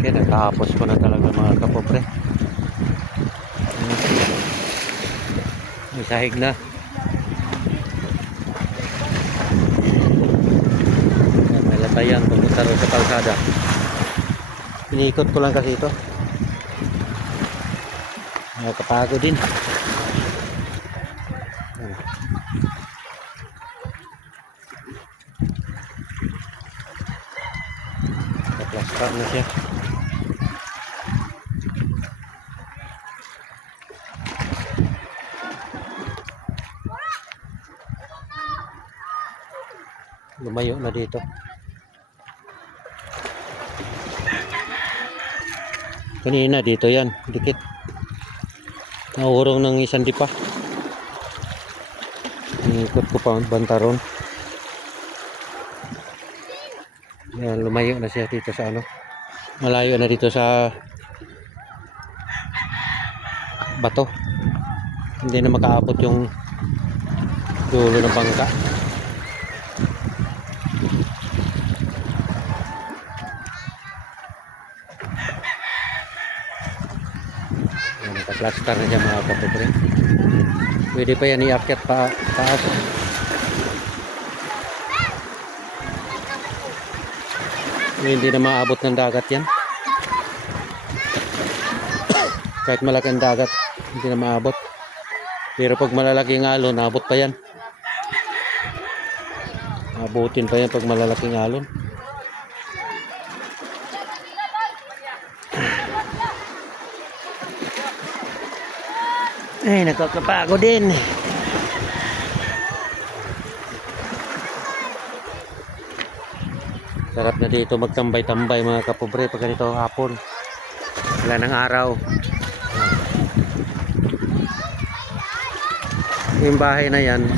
Kaya natapos ko na talaga mga kapobre. May sahig na. May latayan pumunta rin sa kalsada. Inikot ko lang kasi ito. Nakakapagod din. Nakaplastar na siya. Lumayo na dito. Kanina dito yan, dikit. Naurong ng isang dipa. Ikot ko pa bantaron. Yan, lumayo na siya dito sa ano. Malayo na dito sa bato. Hindi na makaabot yung dulo ng bangka. Naka-plaster na siya mga kapobre. Pwede pa yan iakyat pa taas. Hindi na maabot ng dagat yan. Kahit malaki ang dagat, hindi na maabot. Pero pag malalaking alon, naabot pa yan. Abutin pa yan pag malalaking alon. Ay, nakakapagod din. Sarap na dito magtambay-tambay mga kapobre pag ganito hapon. Wala ng araw. Yung bahay na yan,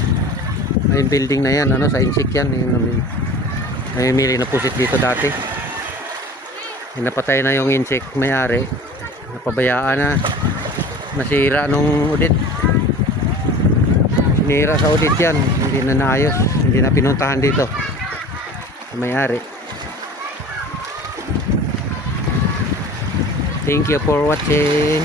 yung building na yan, ano, sa insik yan. Yung namimili na pusit dito dati. Yung napatay na yung insik, may-ari. Napabayaan na. Nasira nung audit. Sinira sa audit yan. Hindi na naayos. Hindi na pinuntahan dito. May-ari. Thank you for watching.